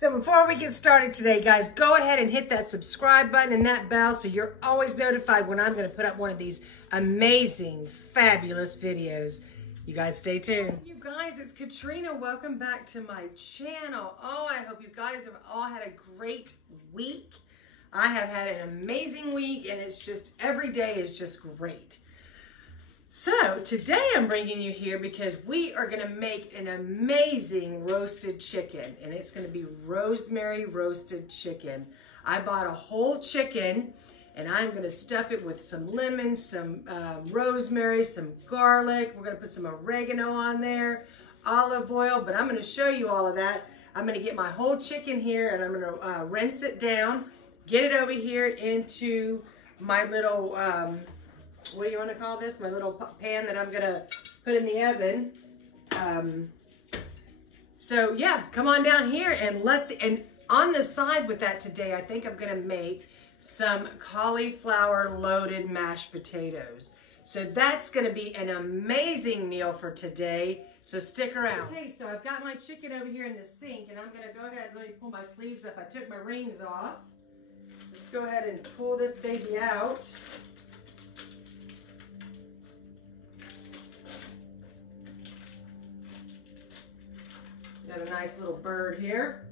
So before we get started today, guys, go ahead and hit that subscribe button and that bell so you're always notified when I'm going to put up one of these amazing, fabulous videos. You guys stay tuned. You guys, it's Katrina. Welcome back to my channel. Oh, I hope you guys have all had a great week. I have had an amazing week, and it's just, every day is just great. So today I'm bringing you here because we are going to make an amazing roasted chicken, and it's going to be rosemary roasted chicken. I bought a whole chicken, and I'm going to stuff it with some lemons, some rosemary, some garlic. We're going to put some oregano on there, olive oil, but I'm going to show you all of that. I'm going to get my whole chicken here, and I'm going to rinse it down, get it over here into my little what do you want to call this? My little pan that I'm going to put in the oven. So yeah, come on down here and and on the side with that today, I think I'm going to make some cauliflower loaded mashed potatoes. So that's going to be an amazing meal for today. So stick around. Okay, so I've got my chicken over here in the sink, and I'm going to go ahead and let me pull my sleeves up. I took my rings off. Let's go ahead and pull this baby out. Got a nice little bird here.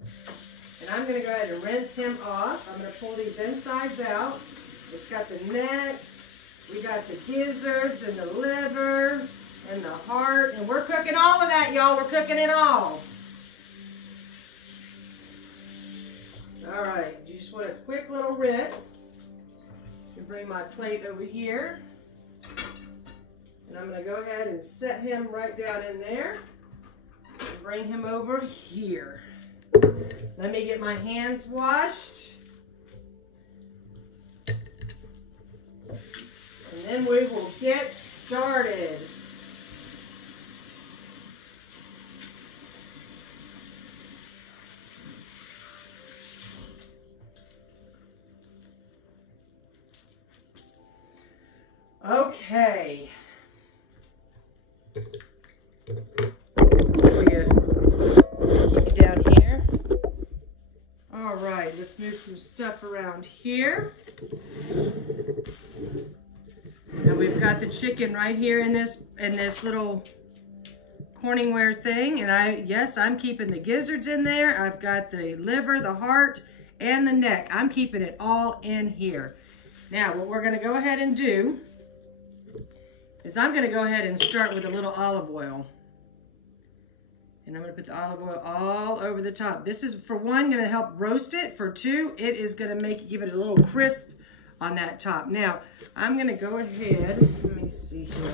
And I'm going to go ahead and rinse him off. I'm going to pull these insides out. It's got the neck. We got the gizzards and the liver and the heart. And we're cooking all of that, y'all. We're cooking it all. All right. You just want a quick little rinse. You bring my plate over here. And I'm going to go ahead and set him right down in there. Bring him over here. Let me get my hands washed. And then we will get started. Okay. Down here. All right, let's move some stuff around here. Now we've got the chicken right here in this little Corningware thing, and I'm keeping the gizzards in there. I've got the liver, the heart, and the neck. I'm keeping it all in here. Now what we're going to go ahead and do is I'm going to go ahead and start with a little olive oil. And I'm going to put the olive oil all over the top. This is, for one, going to help roast it. For two, it is going to give it a little crisp on that top. Now, I'm going to go ahead, let me see here.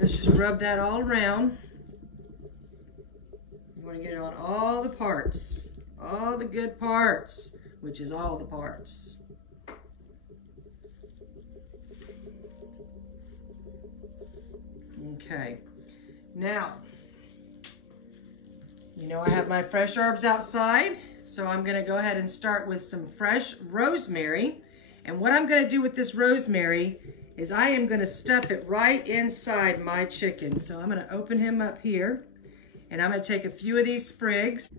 Let's just rub that all around. You want to get it on all the parts, all the good parts, which is all the parts. Okay. Now, you know I have my fresh herbs outside, so I'm going to go ahead and start with some fresh rosemary. And what I'm going to do with this rosemary is I am going to stuff it right inside my chicken. So I'm going to open him up here, and I'm going to take a few of these sprigs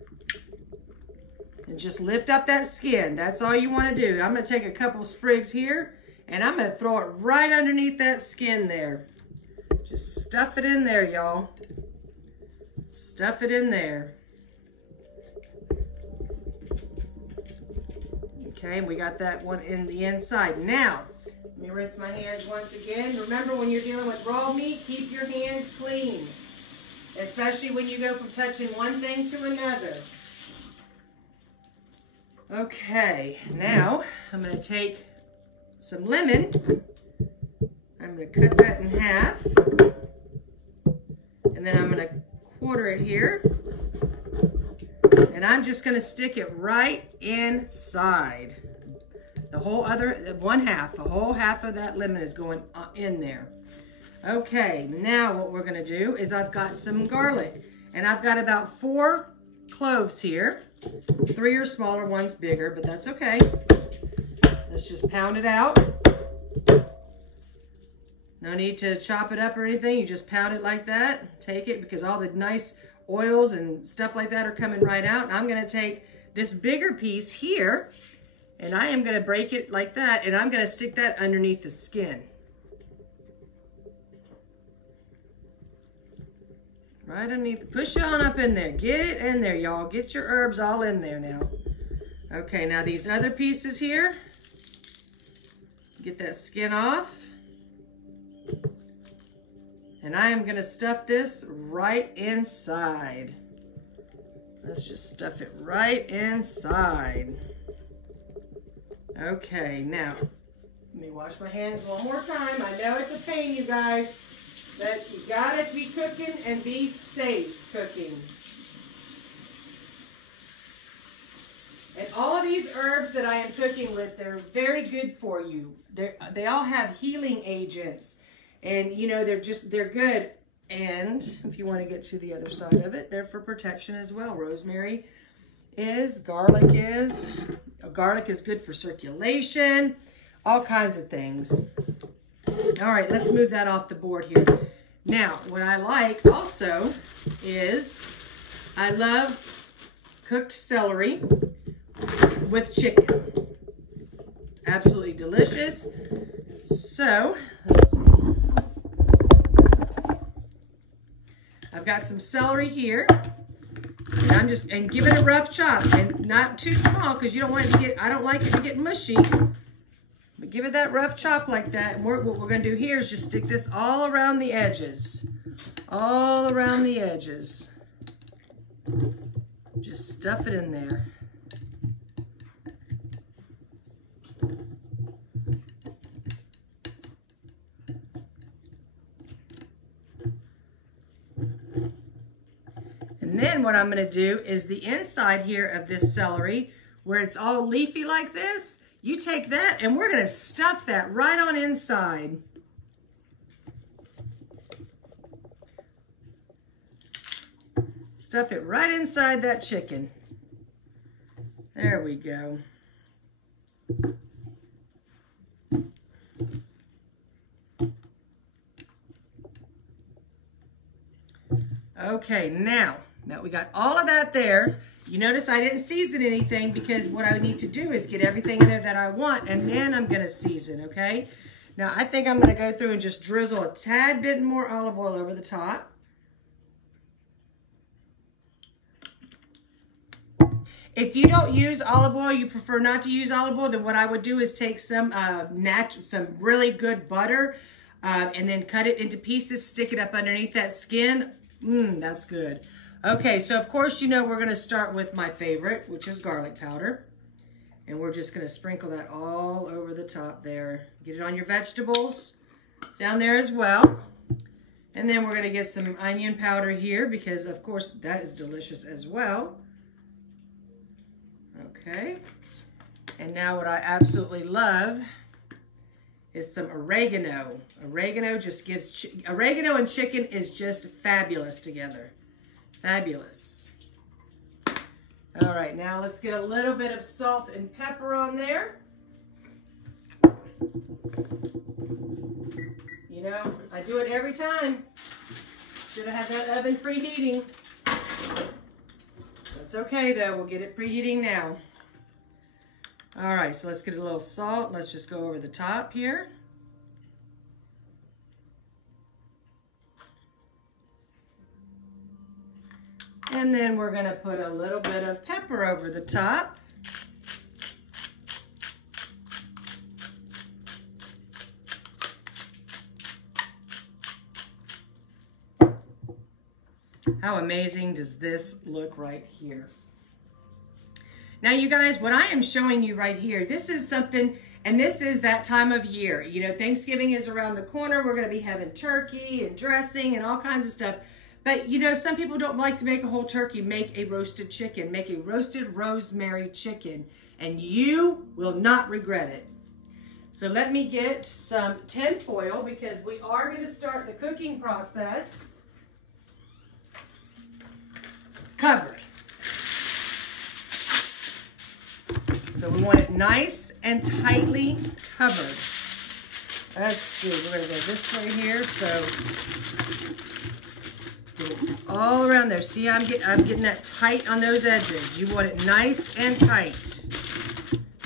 and just lift up that skin. That's all you want to do. I'm going to take a couple sprigs here, and I'm going to throw it right underneath that skin there. Just stuff it in there, y'all. Stuff it in there. Okay, we got that one in the inside. Now, let me rinse my hands once again. Remember, when you're dealing with raw meat, keep your hands clean. Especially when you go from touching one thing to another. Okay, now I'm going to take some lemon. I'm going to cut that in half. And then I'm going to quarter it here. And I'm just going to stick it right inside. The whole other, the whole half of that lemon is going in there. Okay, now what we're going to do is I've got some garlic. And I've got about 4 cloves here. 3 are smaller, 1's bigger, but that's okay. Let's just pound it out. No need to chop it up or anything. You just pound it like that. Take it, because all the nice oils and stuff like that are coming right out. And I'm gonna take this bigger piece here, and I am gonna break it like that, and I'm gonna stick that underneath the skin. Right underneath, push it on up in there. Get it in there, y'all. Get your herbs all in there now. Okay, now these other pieces here, get that skin off. And I am gonna stuff this right inside. Let's just stuff it right inside. Okay, now, let me wash my hands one more time. I know it's a pain, you guys. But you gotta be cooking and be safe cooking. And all of these herbs that I am cooking with, they're very good for you. They all have healing agents. And you know, they're good. And if you want to get to the other side of it, they're for protection as well. Rosemary is, garlic is good for circulation, all kinds of things. All right, let's move that off the board here. Now, what I like also is I love cooked celery with chicken. Absolutely delicious. So, let's see. I've got some celery here. And give it a rough chop, and not too small because you don't want it to get, I don't like it to get mushy. But give it that rough chop like that. And what we're going to do here is just stick this all around the edges. All around the edges. Just stuff it in there. And then what I'm going to do is the inside here of this celery, where it's all leafy like this, you take that and we're going to stuff that right on inside. Stuff it right inside that chicken. There we go. Okay, now that we got all of that there, you notice I didn't season anything because what I need to do is get everything in there that I want, and then I'm going to season, okay? Now, I think I'm going to go through and just drizzle a tad bit more olive oil over the top. If you don't use olive oil, you prefer not to use olive oil, then what I would do is take some really good butter and then cut it into pieces, stick it up underneath that skin. That's good. Okay, so of course, you know, we're going to start with my favorite, which is garlic powder. And we're just going to sprinkle that all over the top there. Get it on your vegetables down there as well. And then we're going to get some onion powder here because, of course, that is delicious as well. Okay. And now what I absolutely love is some oregano. Oregano just gives, oregano and chicken is just fabulous together. Fabulous. All right, now let's get a little bit of salt and pepper on there. You know, I do it every time. Should have had that oven preheating. That's okay though, we'll get it preheating now. All right, so let's get a little salt. Let's just go over the top here. And then we're going to put a little bit of pepper over the top. How amazing does this look right here? Now, you guys, what I am showing you right here, this is something, and this is that time of year. You know, Thanksgiving is around the corner. We're going to be having turkey and dressing and all kinds of stuff. But, you know, some people don't like to make a whole turkey. Make a roasted chicken. Make a roasted rosemary chicken. And you will not regret it. So let me get some tin foil because we are going to start the cooking process covered. So we want it nice and tightly covered. Let's see, we're going to go this way here. So Get it all around there. See, I'm getting that tight on those edges. You want it nice and tight,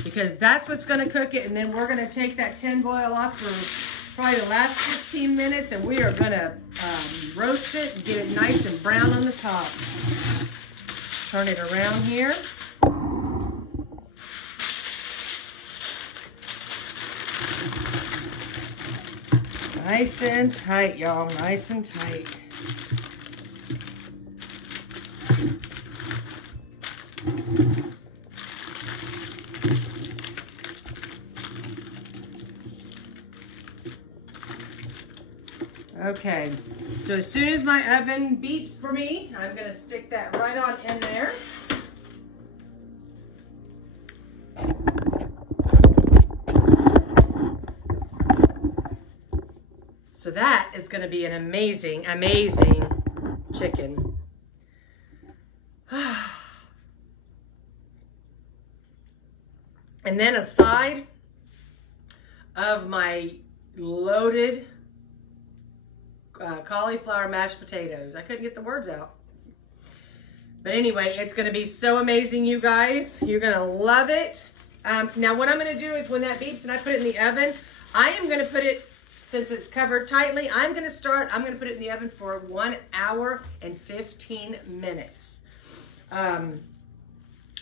because that's what's going to cook it. And then we're going to take that tin foil off for probably the last 15 minutes, and we are going to roast it and get it nice and brown on the top. Turn it around here. Nice and tight, y'all. Nice and tight. Okay, so as soon as my oven beeps for me, I'm going to stick that right on in there. So that is going to be an amazing, amazing chicken. And then a side of my loaded cauliflower mashed potatoes. I couldn't get the words out. But anyway, it's going to be so amazing, you guys. You're going to love it. Now, what I'm going to do is when that beeps and I put it in the oven, I am going to put it, since it's covered tightly, I'm going to put it in the oven for 1 hour and 15 minutes. I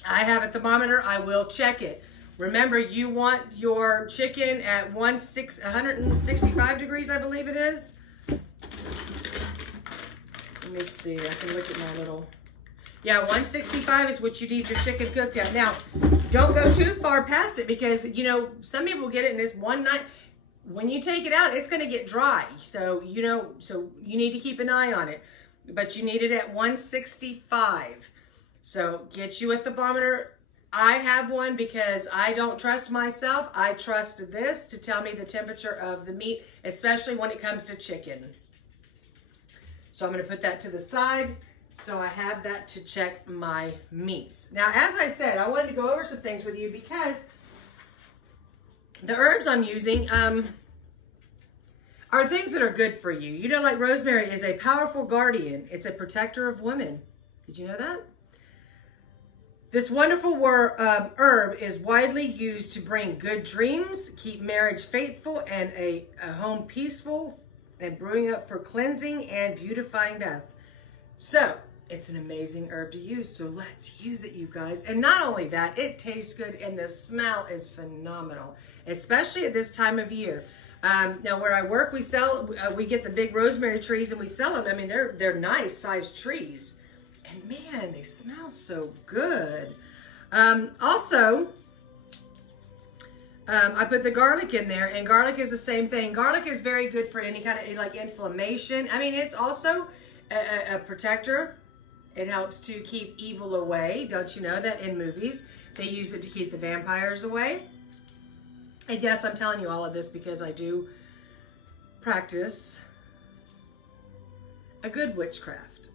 have a thermometer. I will check it. Remember, you want your chicken at 165 degrees, I believe it is. Let me see. I can look at my little... Yeah, 165 is what you need your chicken cooked at. Now, don't go too far past it, because, you know, some people get it in this one night. When you take it out, it's going to get dry. So, you know, so you need to keep an eye on it. But you need it at 165. So get you a thermometer. I have one because I don't trust myself. I trust this to tell me the temperature of the meat, especially when it comes to chicken. So I'm going to put that to the side. So I have that to check my meats. Now, as I said, I wanted to go over some things with you because the herbs I'm using are things that are good for you. You know, like rosemary is a powerful guardian. It's a protector of women. Did you know that? This wonderful herb is widely used to bring good dreams, keep marriage faithful, and a home peaceful, and brewing up for cleansing and beautifying bath. So, it's an amazing herb to use, so let's use it, you guys. And not only that, it tastes good, and the smell is phenomenal, especially at this time of year. Now, where I work, we get the big rosemary trees, and we sell them. I mean, they're nice-sized trees. And man, they smell so good. Also, I put the garlic in there, and garlic is the same thing. Garlic is very good for any kind of like inflammation. I mean, it's also a protector. It helps to keep evil away. Don't you know that in movies they use it to keep the vampires away? And yes, I'm telling you all of this because I do practice a good witchcraft.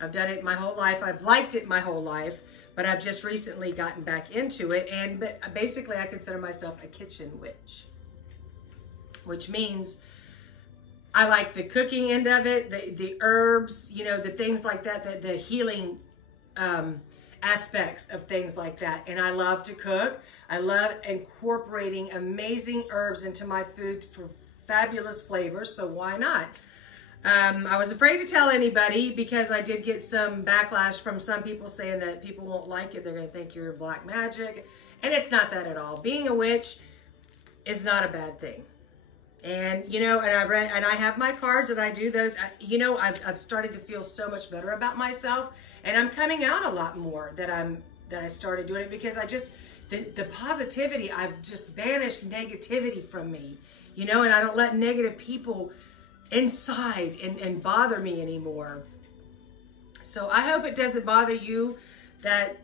I've done it my whole life. I've liked it my whole life, but I've just recently gotten back into it. And basically, I consider myself a kitchen witch, which means I like the cooking end of it, the herbs, you know, the things like that, the healing aspects of things like that. And I love to cook. I love incorporating amazing herbs into my food for fabulous flavors, so why not? I was afraid to tell anybody because I did get some backlash from some people saying that people won't like it. They're going to think you're black magic. And it's not that at all. Being a witch is not a bad thing. And, you know, and I have my cards and I do those. You know, I've started to feel so much better about myself. And I'm coming out a lot more that I started doing it because I just, the positivity, I've just banished negativity from me. You know, and I don't let negative people inside and bother me anymore. So I hope it doesn't bother you that,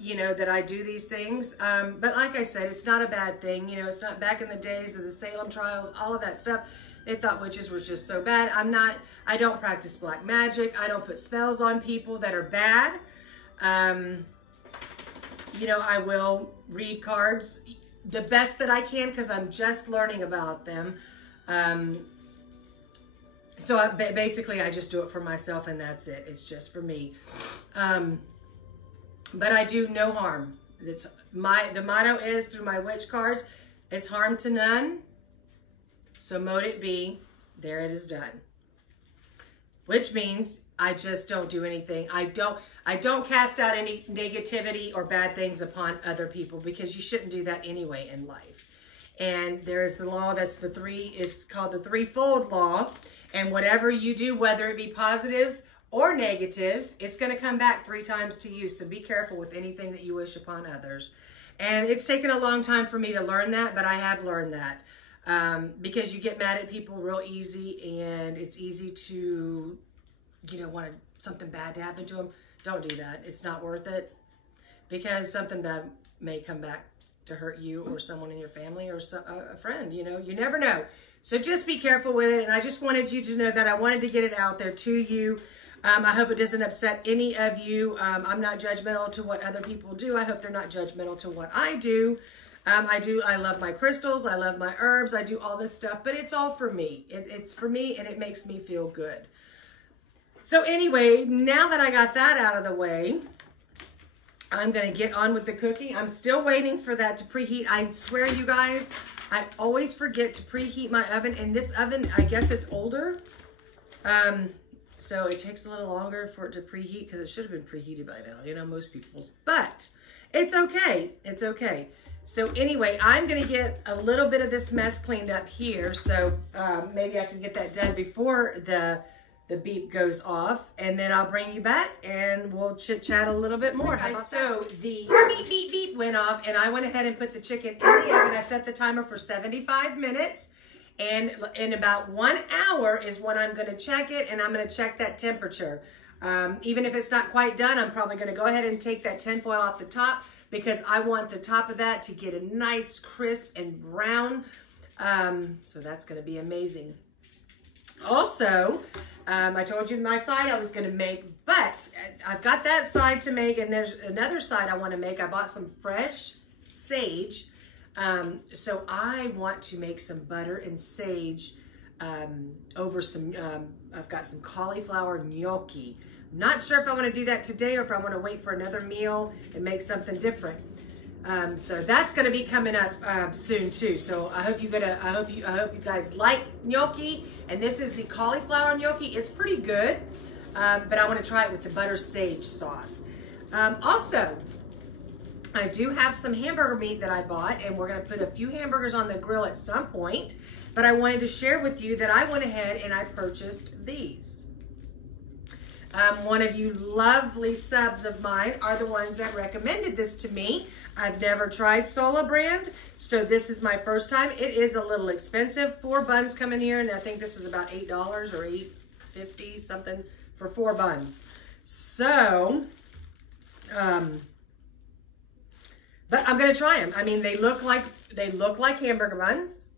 you know, that I do these things. But like I said, it's not a bad thing. You know, it's not back in the days of the Salem trials, all of that stuff. They thought witches was just so bad. I don't practice black magic. I don't put spells on people that are bad. You know, I will read cards the best that I can because I'm just learning about them. So basically, I just do it for myself, and that's it. It's just for me. But I do no harm. The motto is, through my witch cards, it's harm to none. So mote it be. There it is done. Which means I just don't do anything. I don't cast out any negativity or bad things upon other people, because you shouldn't do that anyway in life. And there's the law it's called the threefold law. And whatever you do, whether it be positive or negative, it's going to come back 3 times to you. So be careful with anything that you wish upon others. And it's taken a long time for me to learn that, but I have learned that. Because you get mad at people real easy, and it's easy to, want something bad to happen to them. Don't do that. It's not worth it, because something bad may come back to hurt you or someone in your family or a friend. You never know. So just be careful with it. And I just wanted you to know that. I wanted to get it out there to you. I hope it doesn't upset any of you. I'm not judgmental to what other people do. I hope they're not judgmental to what I do. I love my crystals. I love my herbs. I do all this stuff, but it's all for me. It's for me, and it makes me feel good. So anyway, now that I got that out of the way, I'm going to get on with the cooking. I'm still waiting for that to preheat. I swear, you guys, I always forget to preheat my oven. And this oven, I guess it's older. So it takes a little longer for it to preheat, because it should have been preheated by now, most people's. But it's okay. It's okay. So anyway, I'm going to get a little bit of this mess cleaned up here. So maybe I can get that done before the beep goes off, and then I'll bring you back and we'll chit chat a little bit more. So the beep, beep, beep went off, and I went ahead and put the chicken in the oven. I set the timer for 75 minutes, and in about 1 hour is when I'm going to check it, and I'm going to check that temperature. Even if it's not quite done, I'm probably going to go ahead and take that tinfoil off the top, because I want the top of that to get a nice crisp and brown. So that's going to be amazing. Also, I told you my side I was going to make, but I've got that side to make, and there's another side I want to make. I bought some fresh sage. So I want to make some butter and sage over some, I've got some cauliflower gnocchi. I'm not sure if I want to do that today or if I want to wait for another meal and make something different. So that's going to be coming up soon too. So I hope I hope you guys like gnocchi. And this is the cauliflower gnocchi. It's pretty good, but I want to try it with the butter sage sauce. Also, I do have some hamburger meat that I bought, and we're going to put a few hamburgers on the grill at some point. But I wanted to share with you that I went ahead and I purchased these. One of you lovely subs of mine are the ones that recommended this to me. I've never tried Sola brand, so this is my first time. It is a little expensive. 4 buns come in here, and I think this is about $8 or $8.50 something for 4 buns. So, but I'm gonna try them. I mean, they look like hamburger buns.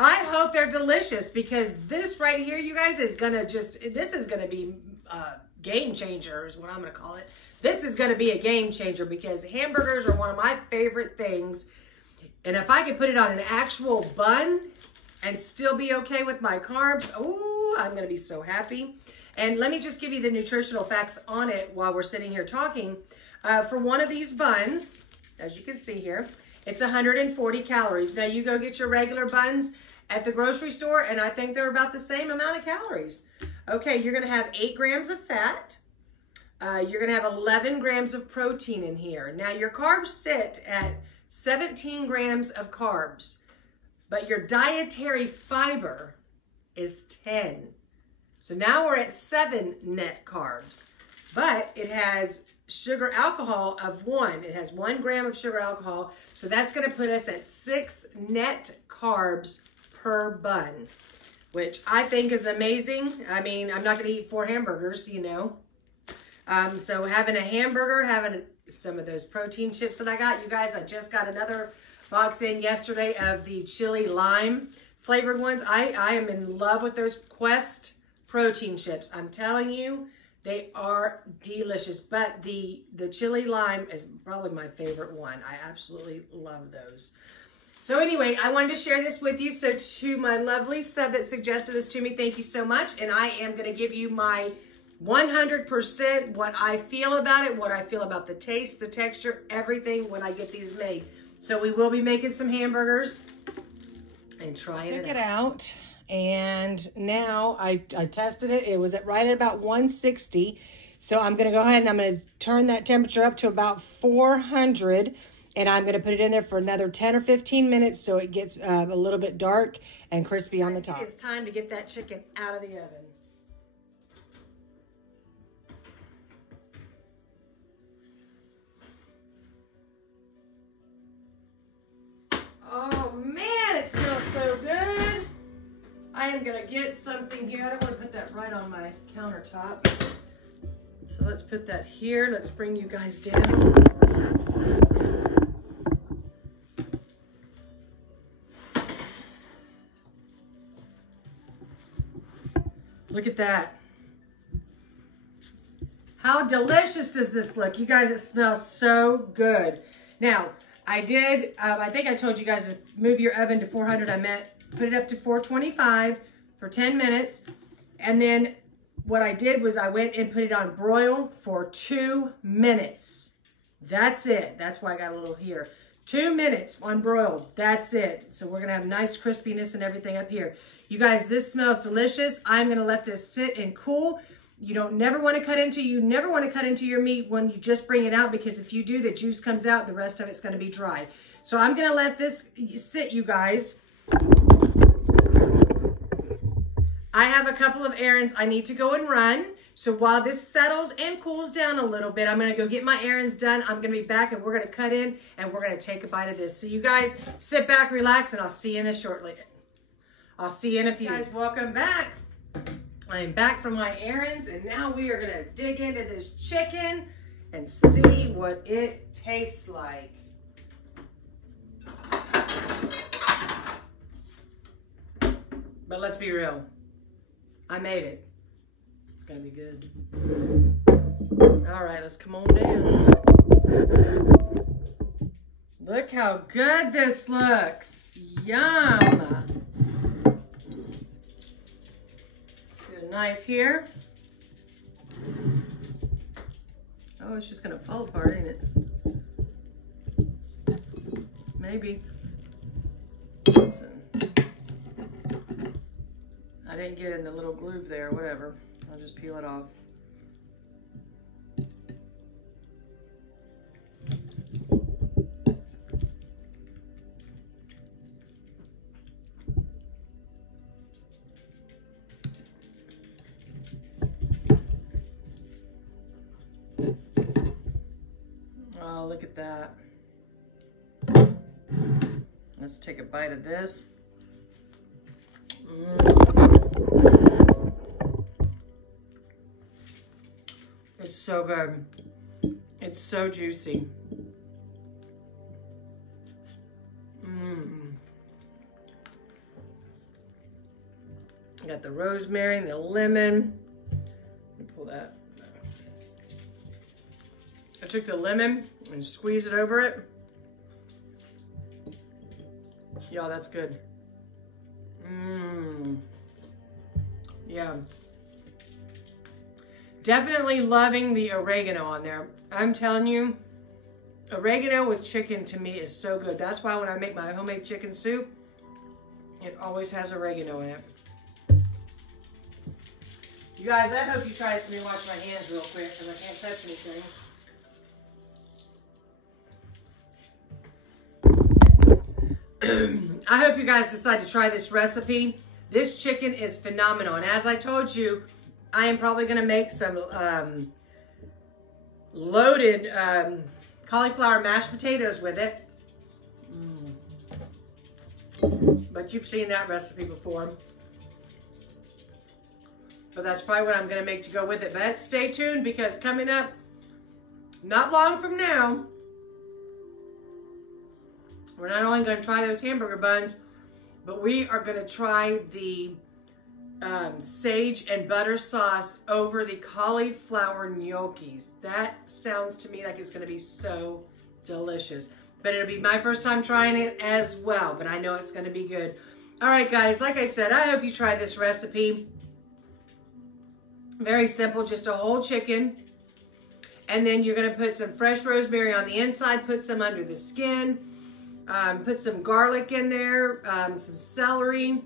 I hope they're delicious, because this right here, you guys, is gonna this is gonna be a game changer, is what I'm gonna call it. This is gonna be a game changer, because hamburgers are one of my favorite things. And if I could put it on an actual bun and still be okay with my carbs, oh, I'm gonna be so happy. And let me just give you the nutritional facts on it while we're sitting here talking. For one of these buns, as you can see here, it's 140 calories. Now you go get your regular buns at the grocery store, and I think they're about the same amount of calories. Okay, you're gonna have 8 grams of fat. You're gonna have 11 grams of protein in here. Now your carbs sit at 17 grams of carbs, but your dietary fiber is 10. So now we're at 7 net carbs, but it has sugar alcohol of 1. It has 1 gram of sugar alcohol. So that's going to put us at 6 net carbs per bun, which I think is amazing. I mean, I'm not going to eat 4 hamburgers, So having a hamburger, having some of those protein chips that I got, you guys, I just got another box in yesterday of the chili lime flavored ones. I am in love with those Quest protein chips. I'm telling you, they are delicious, but the chili lime is probably my favorite one. I absolutely love those. So anyway, I wanted to share this with you. So to my lovely sub that suggested this to me, thank you so much. And I am going to give you my 100% what I feel about it, what I feel about the taste, the texture, everything when I get these made. So we will be making some hamburgers and trying it out. Check it out. And now I tested it. It was right at about 160. So I'm going to go ahead and I'm going to turn that temperature up to about 400. And I'm going to put it in there for another 10 or 15 minutes so it gets a little bit dark and crispy on the top. It's time to get that chicken out of the oven. Oh man, it smells so good. I am going to get something here. I don't want to put that right on my countertop. So let's put that here. Let's bring you guys down. Look at that. How delicious does this look? You guys, it smells so good. Now, I did, I think I told you guys to move your oven to 400. I meant put it up to 425 for 10 minutes. And then what I did was I went and put it on broil for 2 minutes. That's it. That's why I got a little here. 2 minutes on broil. That's it. So we're going to have nice crispiness and everything up here. You guys, this smells delicious. I'm going to let this sit and cool. You never want to cut into your meat when you just bring it out, because if you do, the juice comes out, the rest of it's going to be dry. So I'm going to let this sit, you guys. I have a couple of errands I need to go and run. So while this settles and cools down a little bit, I'm going to go get my errands done. I'm going to be back and we're going to cut in and we're going to take a bite of this. So you guys sit back, relax, and I'll see you in a shortly. I'll see you in a few. Guys, welcome back. I'm back from my errands, and now we are going to dig into this chicken and see what it tastes like. But let's be real. I made it. It's going to be good. All right, let's come on down. Look how good this looks. Yum. Knife here. Oh, it's just gonna fall apart, ain't it? Maybe. Listen. I didn't get in the little groove there, whatever. I'll just peel it off. Oh, look at that. Let's take a bite of this. It's so good. It's so juicy. Got the rosemary and the lemon. Let me pull that. I took the lemon and squeezed it over it. Y'all, that's good. Yeah. Definitely loving the oregano on there. I'm telling you, oregano with chicken to me is so good. That's why when I make my homemade chicken soup, it always has oregano in it. You guys, I hope you try this. Let me wash my hands real quick because I can't touch anything. I hope you guys decide to try this recipe. This chicken is phenomenal. And as I told you, I am probably going to make some loaded cauliflower mashed potatoes with it. But you've seen that recipe before. So that's probably what I'm going to make to go with it. But stay tuned, because coming up not long from now, we're not only going to try those hamburger buns, but we are going to try the sage and butter sauce over the cauliflower gnocchis. That sounds to me like it's going to be so delicious. but it'll be my first time trying it as well, but I know it's going to be good. All right, guys, like I said, I hope you try this recipe. Very simple, just a whole chicken. And then you're going to put some fresh rosemary on the inside, put some under the skin, put some garlic in there, some celery,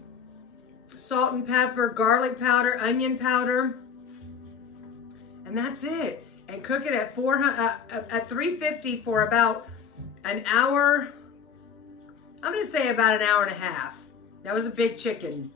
salt and pepper, garlic powder, onion powder, and that's it. And cook it at 350 for about an hour. I'm going to say about an hour and a half. That was a big chicken.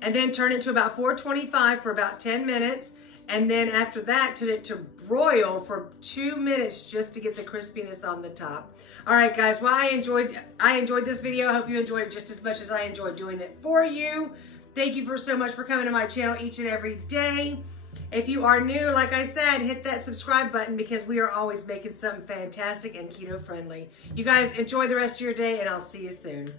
And then turn it to about 425 for about 10 minutes. And then after that, turn it to broil for 2 minutes just to get the crispiness on the top. All right, guys. Well, I enjoyed this video. I hope you enjoyed it just as much as I enjoyed doing it for you. Thank you so much for coming to my channel each and every day. If you are new, like I said, hit that subscribe button because we are always making something fantastic and keto friendly. You guys enjoy the rest of your day, and I'll see you soon.